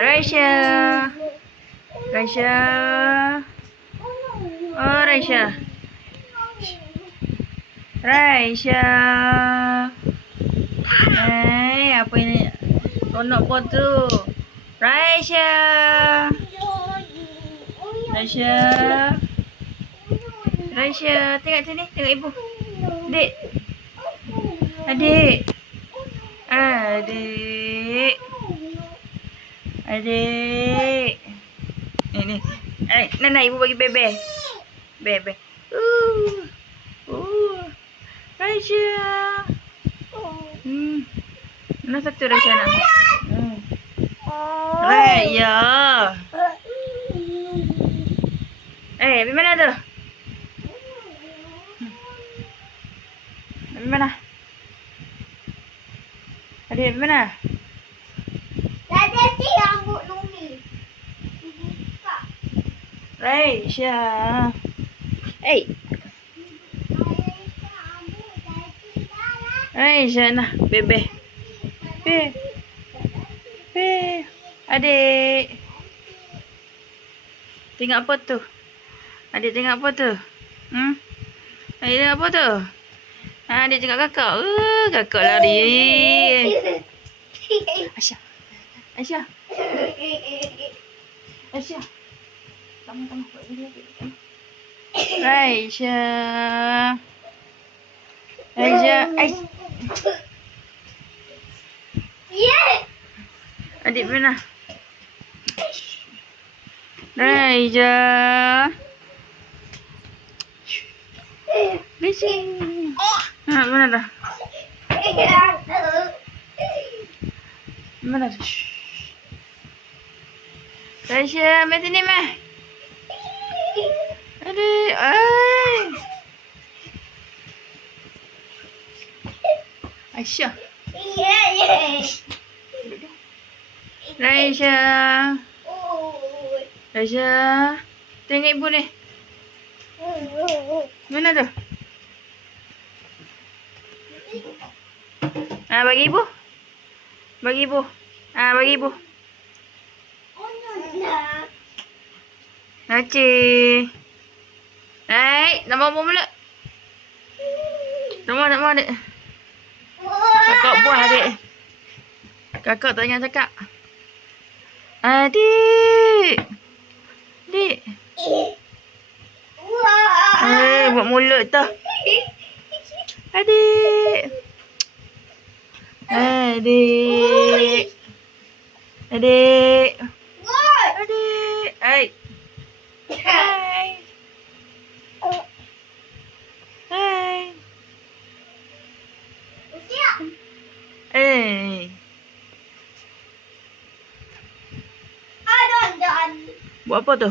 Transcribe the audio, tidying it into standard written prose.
Raisya. Raisya. Oh, Raisya. Raisya. Apa ini? Tonok pot tu. Raisya. Raisya. Raisya. Tengok sini. Tengok ibu. Adik. Adik. Adik. Adik. Ni. Nana ibu bagi bebe. Bebe. Raisya. Mana satu Raisya nak? Raisya. Di mana tu? Di mana? Adik, di mana? Ada si rambut Numi. Raisya. Raisya nah, bebe. Adik. Tengok apa tu? Adik tengok apa tu? Adik tengok apa tu? Adik tengok kakak. Kakak lari. Aisyah. Aisyah. Aisyah. Tama. Raisya. Raisya. Adik mana? Raisya. Raisya. Mana dah? Mana dah? Raisya, mari sini mah. Adik, Aisyah. Raisya. Raisya. Tengok ibu ni. Mana tu? Bagi ibu. Bagi ibu. Bagi ibu. Acik. Nak bawa pula. Tak mau adik. Kakak buah adik. Kakak tak ingat cakap. Adik. Adik. Buat mulut tu. Adik. Adik. Adik. Adik. Hai. Buat apa tu?